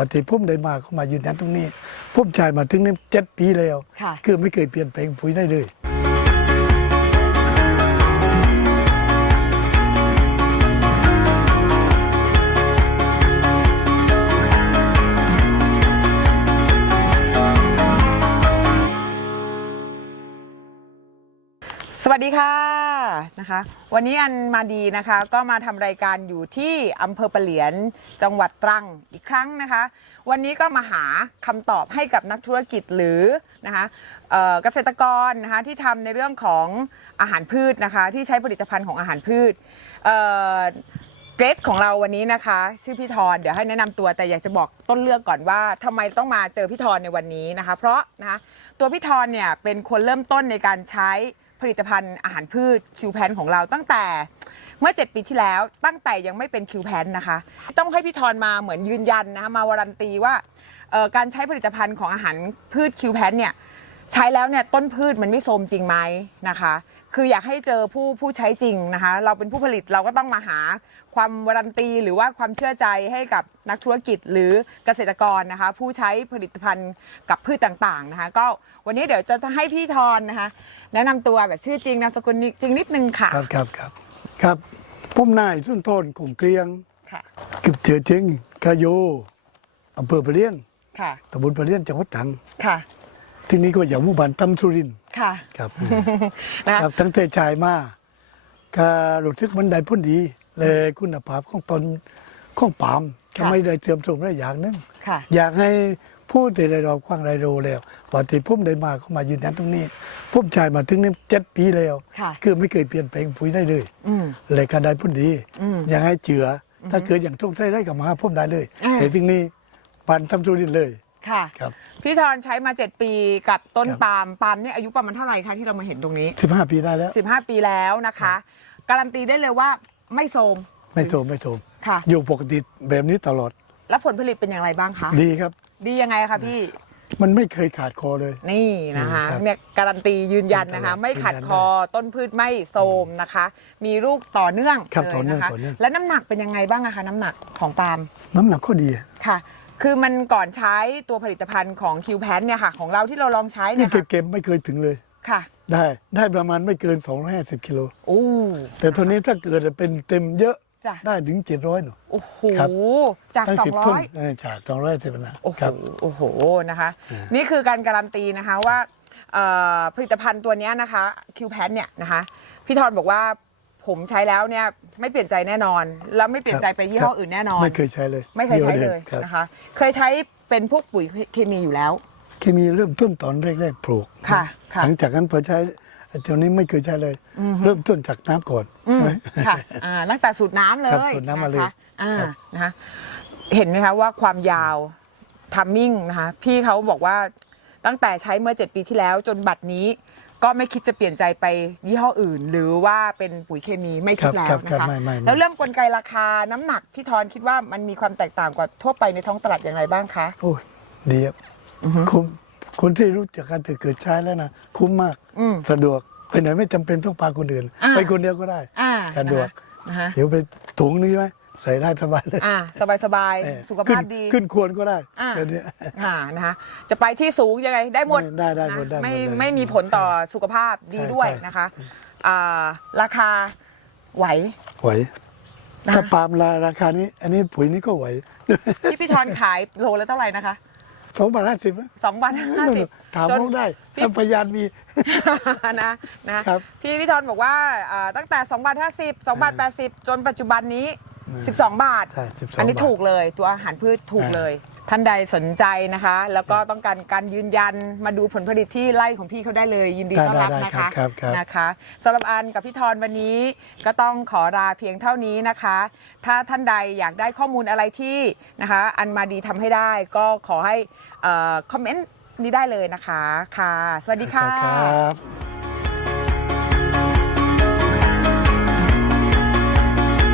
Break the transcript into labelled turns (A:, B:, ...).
A: ตอนที่ผมได้มาเข้ามายืนยันตรงนี้ผมใช้มาถึงนี่เจ็ดปีแล้ว
B: ค่ะ
A: คือไม่เคยเปลี่ยนแปลงปุ๋ยได้เลย
B: สวัสดีค่ะ นะคะ วันนี้อันมาดีนะคะ ก็มาทำรายการอยู่ที่อำเภอปะเหลียนจังหวัดตรังอีกครั้งนะคะ วันนี้ก็มาหาคำตอบให้กับนักธุรกิจหรือนะคะเเกษตรกรนะคะที่ทำในเรื่องของอาหารพืชนะคะ ที่ใช้ผลิตภัณฑ์ของอาหารพืชเกรดของเราวันนี้นะคะ ชื่อพี่ทอนเดี๋ยวให้แนะนำตัวแต่อยากจะบอกต้นเรื่องก่อนว่าทำไมต้องมาเจอพี่ทอนในวันนี้นะคะ เพราะนะคะตัวพี่ทอนเนี่ยเป็นคนเริ่มต้นในการใช้ ผลิตภัณฑ์อาหารพืชคิวแพนของเราตั้งแต่เมื่อ 7 ปีที่แล้วตั้งแต่ยังไม่เป็นคิวแพนนะคะ ต้องให้พี่ทอนมาเหมือนยืนยันนะคะมาวารันตีว่าการใช้ผลิตภัณฑ์ของอาหารพืชคิวแพนเนี่ยใช้แล้วเนี่ยต้นพืชมันไม่โทรมจริงไหมนะคะ คืออยากให้เจอผู้ผู้ใช้จริงนะคะ เราเป็นผู้ผลิตเราก็ต้องมาหาความวารันตีหรือว่าความเชื่อใจให้กับนักธุรกิจหรือเกษตรกรนะคะ ผู้ใช้ผลิตภัณฑ์กับพืชต่างๆนะคะ ก็วันนี้เดี๋ยวจะให้พี่ทอนนะคะ แนะนำตัวแบบชื่อจริงนามสกุลจริงนิดนึงค่ะ
A: ครับครับครับครับผมนายสุนทรคงเกลียง
B: ค่ะ
A: กับเจอเจงกาโยอำเภอปะเลียน
B: ค่ะ
A: ตำบลปะเลียนจังหวัดตรัง
B: ค่ะ
A: ที่นี้ก็อย่างหมู่บ้านตำสุรินทร์
B: ค่ะ
A: ครับ
B: นะคะ
A: ครับทั้งเตชายมาการรู้สึกมันได้พ้นดีและคุณภาพของตนของปาล์มก็ไม่ได้เสื่อมโทรมได้อย่างหนึง
B: ค่ะ
A: อยากให้ผู้ที่ได้รับความไรายรู้แล้ววันที่ผมได้มาเข้ามายืนยันตรงนี้ผมใช้มาถึงนี่เจ็ดปีแล้ว
B: ค่ะ
A: คือไม่เคยเปลี่ยนแปลงปุ๋ยได้เลย
B: อืม
A: เลยการได้พ้นดี
B: อืม
A: อยากให้เจืออถ้าเกิดอย่างตรงใจได้กับมาหาผมได้เลย
B: อ่า
A: แต่ที่นี้ปันทำธุรกิจเลย
B: ค่ะ
A: ครับ
B: พี่ทอนใช้มา 7 ปีกับต้น
A: ครับ
B: ปาล์มปาล์มเนี่ยอายุประมาณเท่าไหร่คะที่เรามาเห็นตรงนี้
A: สิบห้าปีได้แล้ว
B: 15 ปีแล้วนะคะ การันตีได้เลยว่าไม่โทรม
A: ไม่โสมไม่โสม
B: ค่ะ
A: อยู่ปกติแบบนี้ตลอด
B: แล้วผลผลิตเป็นอย่างไรบ้างคะ
A: ดีครับ
B: ดียังไงคะพี่
A: มันไม่เคยขาดคอเลย
B: นี่นะคะ
A: ครับ
B: เนี่ยการันตียืนยันนะคะ
A: ยืนยัน
B: ไม่ขัด
A: ยืนยัน
B: คอต้นพืชไม่โทรมนะคะ มีลูกต่อเนื่อง
A: ครับ
B: เลย
A: ต่อเนื่อง
B: นะคะ
A: ต่อเนื่อง
B: และน้ำหนักเป็นยังไงบ้างอะคะ น้ำหนักของปาล์ม
A: น้ำหนักก็ดี
B: ค่ะ คือมันก่อนใช้ตัวผลิตภัณฑ์ของคิวแพนเนี่ยค่ะ ของเราที่เราลองใช้
A: นี่
B: เนี่ยค่ะ
A: เก็บๆไม่เคยถึงเลย
B: ค่ะ
A: ได้ได้ประมาณไม่เกิน 250กิโล
B: โอ้
A: แต่ตัวนี้ถ้าเกิดเป็นเต็มเยอะ
B: จ้ะ
A: ได้ถึง 700หนู
B: โอ้โห
A: ครับ
B: จาก
A: ตั้ง
B: สอ
A: สิ
B: ง
A: บ
B: ร้
A: ต้น
B: อย
A: เออจากสองร้อยสิบนะ
B: โอ้โห
A: ครับ
B: โอ้โห นะคะ
A: อ่านี่
B: นี่คือการการันตีนะคะว่าเอ่อผลิตภัณฑ์ตัวเนี้ยนะคะคิวแพนเนี่ยนะคะ พี่ทอนบอกว่า ผมใช้แล้วเนี่ยไม่เปลี่ยนใจแน่นอน แล้วไม่เปลี่ยนใจไปยี่ห้ออื่นแน่นอน
A: ไม่เคยใช้เลย
B: ไม่เคยใช้เลย
A: ครับ
B: นะคะ เคยใช้เป็นพวกปุ๋ยเคมีอยู่แล้ว
A: เคมีเริ่มต้นตอนแรกๆปลูก
B: ค่ะค่ะ
A: หลังจากนั้นพอใช้ไอ้ตัวนี้ไม่เคยใช้เลย
B: อือฮึ
A: เริ่มต้นจากน้ำก่อน
B: อืม
A: ใช่ไหม
B: ค่ะอ่าตั้งแต่สูตรน้ำเลย
A: ครับสูตรน้ำมาเลย
B: นะคะอ่า
A: ครับ
B: นะคะเห็นไหมคะว่าความยาวทัมมิ่งนะคะพี่เขาบอกว่าตั้งแต่ใช้เมื่อ 7 ปีที่แล้วจนบัดนี้ ก็ไม่คิดจะเปลี่ยนใจไปยี่ห้ออื่น หรือว่าเป็นปุ๋ยเคมีไม่คิดแล้
A: ครั
B: ว
A: บ
B: นะ
A: ครั
B: คะ
A: บไม่ไม่ไม่
B: แล้วเรื่องกลไกราคาน้ำหนักพี่ทอนคิดว่ามันมีความแตกต่างกว่าทั่วไปในท้องตลาดอย่างไรบ้างคะ
A: โอ้ยดีครับ
B: อือฮึ
A: คุ้มคนที่รู้จักการเกิดใช้แล้วนะคุ้มมาก
B: อืม
A: สะดวกไปไหนไม่จำเป็นต้องพาคนอื่น
B: อ่า
A: ไปคนเดียวก็ได้
B: อ่า
A: สะดวก
B: นะคะ
A: เดี๋ยวไปถุงนี้ไหม ใส่ได้สบายเลย
B: อ่าสบายสบายๆ
A: เออ
B: สุขภาพดี
A: ขึ้นขึ้นควรก็ได้
B: อ่า
A: เดี๋ยวนี้
B: ค่ะนะคะจะไปที่สูงยังไงได้หมด
A: ได้ได้
B: นะ
A: หมดได้หมด
B: ไม่
A: เลย
B: ไม่มีผลต่อสุขภาพดี
A: ใช่
B: ด้วย
A: ใช่
B: นะคะอ่าราคาไหว
A: ไหว
B: นะ
A: ถ้าปาล์มราราคานี้ อันนี้ปุ๋ยนี้ก็ไหว
B: ที่พี่ทอนขายโลละเท่าไหร่นะคะ
A: สองบาทห้าสิบนะ
B: สองบาทห้าสิบ
A: ถาม
B: จน
A: น้องได้
B: พี่
A: ถ้าพยานมี
B: นะนะครับ พี่พี่ทอนบอกว่าอ่าตั้งแต่2บาท50 2บาท80 จนปัจจุบันนี้
A: อืม
B: 12 บาท
A: ใช่12
B: อันนี้
A: บาท
B: ถูกเลยตัวอาหารพืชถูก
A: อ่า
B: เลย ท่านใดสนใจนะคะ แล้วก็ต้องการการยืนยันมาดูผลผลิตที่ไร่ของพี่เขาได้เลย ยินดี
A: ได้
B: ต้อน
A: ได้
B: รับ
A: ได้
B: นะ
A: ครั
B: คะ
A: บครับครับ
B: นะคะสำหรับอันกับพี่ทอนวันนี้ก็ต้องขอลาเพียงเท่านี้นะคะ ถ้าท่านใดอยากได้ข้อมูลอะไรที่นะคะ อันมาดีทำให้ได้ก็ขอให้คอมเมนต์นี้ได้เลยนะคะค่ะ สวัสดีค่ะ
A: ครับ